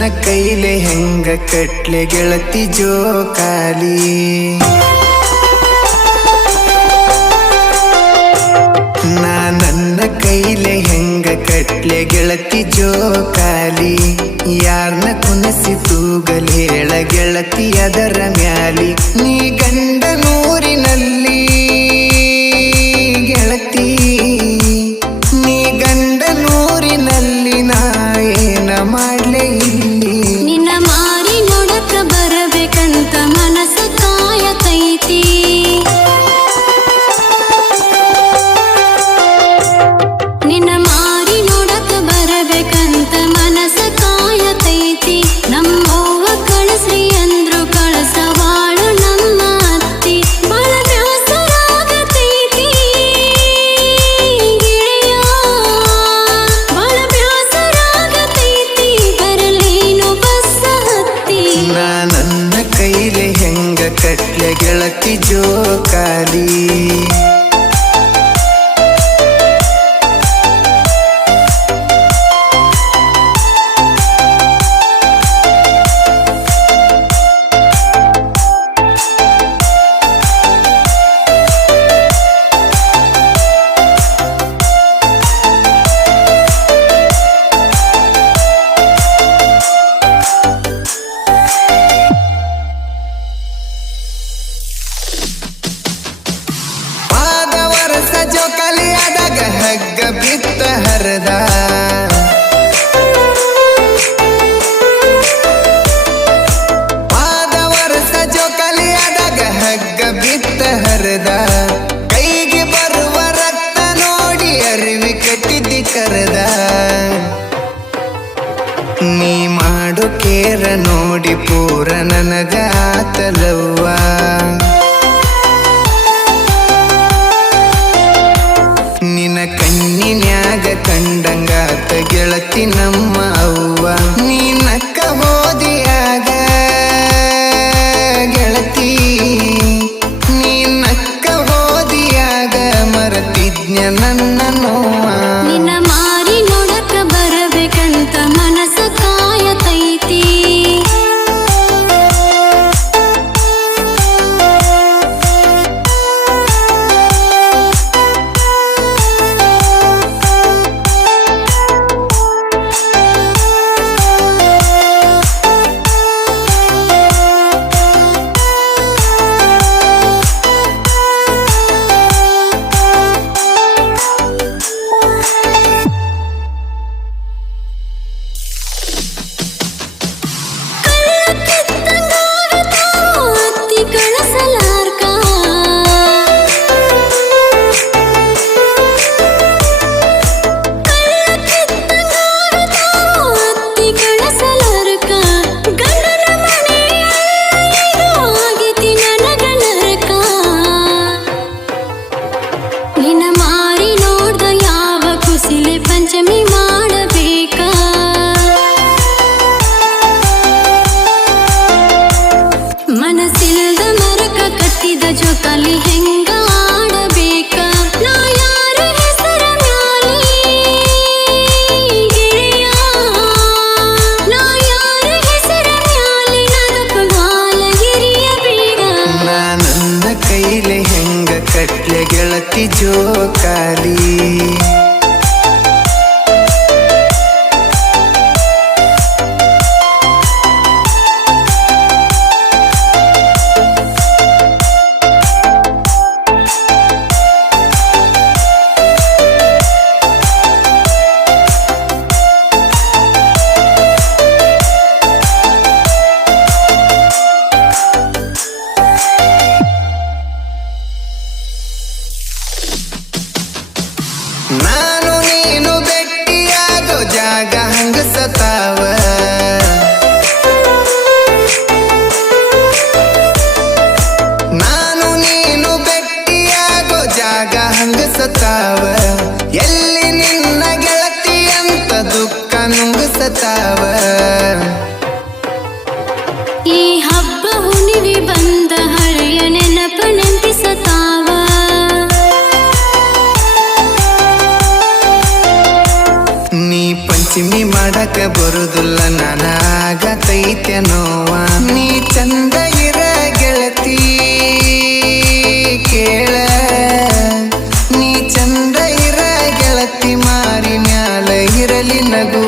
ನನ್ನ ಕೈಲೆ ಹೆಂಗ ಕಟ್ಲೆ ಗೆಳತಿ ಜೋಕಾಲಿ ನನ್ನ ಕೈಲೆ ಹೆಂಗ ಕಟ್ಲೆ ಗೆಳತಿ ಜೋಕಾಲಿ ಯಾರ್ನ ಕುನಸಿ ತೂಗಲ್ ಹೇಳ ಗೆಳತಿ ಅದರ ಮ್ಯಾಲಿ ನೀ ಗಂಡ ನೂರಿನಲ್ಲಿ ಗೆಳತಿ ನೀ ಗಂಡ ನೂರಿನಲ್ಲಿ ನಾ ಏನ ಮಾಡ್ಲೆ ಇಲ್ಲಿ ನಿನ್ನ ಮಾರಿ ನೋಡಕ ಬರಬೇಕಂತ ಮನಸ ಕಾಯತೈತಿ ನಿನ್ನ ಮಾರಿ ನೋಡಕ ಬರಬೇಕಂತ ಮನಸ ಕಾಯತೈತಿ ನಮ್ಮವ್ವ ಕಳಸ್ರಿ ಅಂದ್ರು ಕಳಸವಾಳು ನಮ್ಮ ಅತ್ತಿ ಬಾಳ ಬ್ಯಾಸರಾಗತೈತಿ ಗೆಳೆಯ ಬಾಳ ಬ್ಯಾಸರಾಗತೈತಿ ಬರಲೇನು ಬಸ್ಸ ಹತ್ತಿ ನನ್ನ ಕೈಲೆ ಹೆಂಗ ಕಟ್ಲೆ ಗೆಳತಿ ಜೋಕಾಲಿ ಜೋಕಾಲಿ ಆದಾಗ ಹಗ್ಗ ಬಿತ್ತ ಹರದ ಪಾದ ವರ್ಷ ಜೋಕಾಲಿ ಆದಾಗ ಹಗ್ಗ ಬಿತ್ತ ಹರದ ಕೈಗೆ ಬರುವ ರಕ್ತ ನೋಡಿ ಅರಿವಿ ಕಟ್ಟಿದ್ದಿ ಕರೆದ ನೀ ಮಾಡು ಕೇರ ನೋಡಿ ಪೂರ ನನಗಾತಲವ್ವ ನಿನ ಕಣ್ಣಿನ್ಯಾಗ ಕಂಡಂಗಾತ ಗೆಳತಿ ನಮ್ಮ ಅವ್ವ ನೀ ನಕ್ಕ ಹೋದಿಯಾಗ ಗೆಳತಿ ನೀ ನಕ್ಕ ಹೋದಿಯಾಗ ಮರತಿಜ್ಞ ನನ್ನ ನೋವ ನಿನ್ನ ಮಾರಿ ನೋಡಕ ಬರಬೇಕಂತ ಮನಸ ಕಾಯತೈತಿ ನಿನ್ನ ಮಾರಿ ನೋಡ್ದ ಯಾವ ಕುಸಿಲೆ ಪಂಚಮಿ ಮಾಡಬೇಕ ಮನಸ್ಸಿಲ್ದ ಮರಕ ಕಟ್ಟಿದ ಜೋಕಾಲಿ ಹೆಂಗ ಆಡಬೇಕ ನಾ ಯಾರ ಹೆಸರ ಮ್ಯಾಲಿ ಗೆಳೆಯ ನಾ ಯಾರ ಹೆಸರ ಮ್ಯಾಲಿ ನಗಪಗಾಲ ಹಿರಿಯಬೇಕ ನನ್ನ ಕೈಲೆ ಹೆಂಗ ಕಟ್ಲೆ ಗೆಳತಿ ಜೋಕಾಲಿ ನಾನು ನೀನು ಬೆಟ್ಟಿಯಾಗೋ ಜಾಗ ಹಂಗ ಸತಾವ ನಾನು ನೀನು ಬೆಟ್ಟಿಯಾಗೋ ಜಾಗ ಹಂಗ ಸತಾವ ಎಲ್ಲಿ ನಿನ್ನ ಗೆಳತಿ ಅಂತ ದುಃಖ ನುಂಗಸತಾವ ಈ ಹಬ್ಬ ಹುಣ್ಣಿಮೆ ಬಂದ ಹಳೆಯ ನೆನಪ ನೆನಪಿಸತಾವ ನೀ ಪಂಚಮಿ ಮಾಡಕ ಬರುದಿಲ್ಲ ನನಗತೈತೆ ನೋವ ನೀ ಚಂದ ಇರ ಗೆಳತಿ ಕೇಳ ನೀ ಚಂದ ಇರ ಗೆಳತಿ ಮಾರಿ ಮ್ಯಾಲ ಇರಲಿ ನಗು